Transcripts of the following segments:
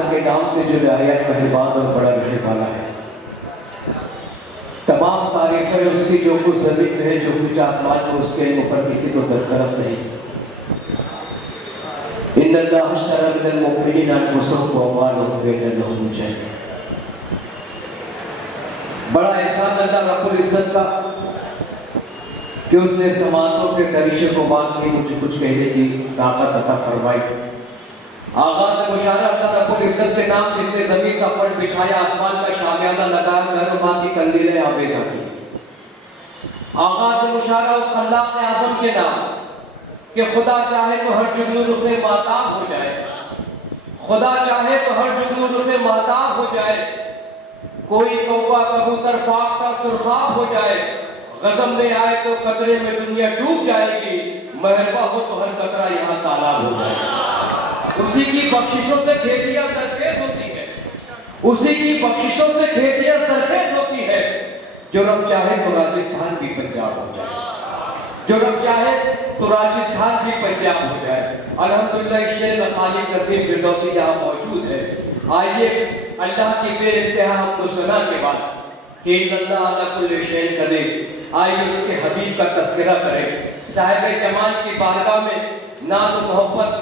اللہ کے نام سے جو نہایت مہربان اور بڑا رحم والا ہے۔ تمام تعریفیں اس کی جو کچھ زمین میں ہے، جو کچھ آسمان میں، اس کے اوپر کسی کو دسترس نہیں۔ ان اللہ اشتری من المؤمنین انفسهم واموالهم بأن لهم الجنہ۔ بڑا احسان اللہ رب العزت کا کہ اس نے سماعتوں کے دریچے کو بات کی، مجھے کچھ کہنے کی طاقت عطا فرمائی۔ آغاز مشاعرہ اللہ رب العزت کے نام، جس نے زمین کا فرش بچھایا، آسمان کا شامیانہ لگایا، گھر و ماں کی کندیلیں آویز کی۔ آغاز مشاعرہ اس خلاق اعظم کے نام کہ خدا چاہے تو ہر جگنو رخ ماتاب ہو جائے، خدا چاہے تو ہر جگنو رخ ماتاب ہو جائے، کوئی کوّا کبوتر خاک کا سرخاب ہو جائے، غضب میں آئے تو قطرے میں دنیا ڈوب جائے گی، مہرباں ہو تو ہر قطرہ یہاں تالاب ہو جائے گا۔ اسی کی بخششوں سے کھیتیاں سرخیز ہوتی ہے، اسی کی بخششوں سے کھیتیاں سرخیز ہوتی ہے۔ جو رب چاہے تو راجستھان بھی پنجاب ہو جائے، جو رب چاہے تو راجستھان بھی پنجاب ہو جائے۔ الحمدللہ شیخ خالق نصیر فردوسی یہاں موجود ہے۔ آئیے اللہ کی بے انتہا حمد و ثنا کے بعد کہ اللہ علی کل شیء قدیر، آئیے اس کے حبیب کا تذکرہ کریں، صاحب جمال کی بارگاہ میں نعت و محبت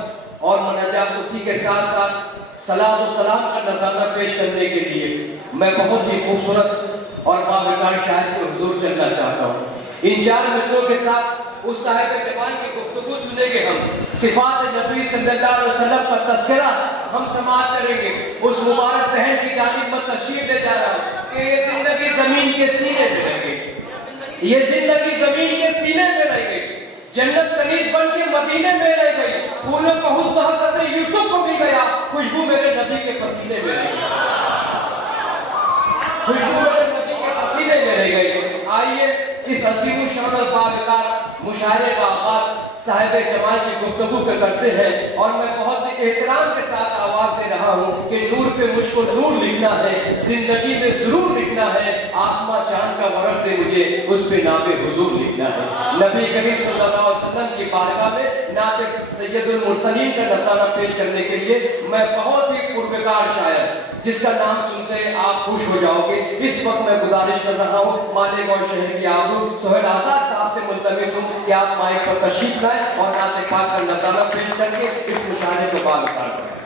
اور مناجات اسی کے ساتھ ساتھ صلاۃ و سلام کا نذرانہ پیش کرنے کے لیے میں بہت ہی خوبصورت اور باوقار شاعر کے حضور چلنا چاہتا ہوں۔ ان 4 مصروں کے ساتھ اس صاحب جمال کی گفتگو سنیں گے، ہم صفات نبی صلی اللہ علیہ وسلم کا تذکرہ ہم سماعت کریں گے۔ اس مبارک بہن کی جانب میں تشریف لے جا رہا ہوں کہ یہ زندگی زمین کے سینے میں رہ گئی، یہ زندگی زمین کے سینے میں رہ گئی، جنت کنیز بن کے مدینے میں رہ گئی، پھولوں کا حسن حضرت یوسف کو بھی گیا، خوشبو میرے نبی کے پسینے میں رہ گئی، خوشبو میرے نبی کے پسینے میں رہ گئی۔ آئیے اس عظیم الشان اور باوقار مشاعرے کا آغاز صاحب جمال کی گفتگو کا کرتے ہیں، اور میں بہت احترام کے ساتھ آواز دے رہا ہوں کہ نور پہ مجھ کو نور لکھنا ہے، زندگی میں ضرور لکھنا ہے، آسماں چاند کا ورق دے مجھے اس پہ نام حضور لکھنا ہے۔ نبی کریم صلی اللہ علیہ وسلم کی بارگاہ میں نعت سید المرسلین کا نذرانہ پیش کرنے کے لیے میں بہت ہی پروقار شاعر جس کا نام سنتے آپ خوش ہو جاؤ گے، اس وقت میں گزارش کر رہا ہوں مالیگاؤں شہر کی آبرو سہیل آزاد صاحب سے ملتمس ہوں کہ آپ مائک پر تشریف لائیں اور نعت پاک کا نذرانہ پیش کر کے اس مشاعرے کو باوقار کریں۔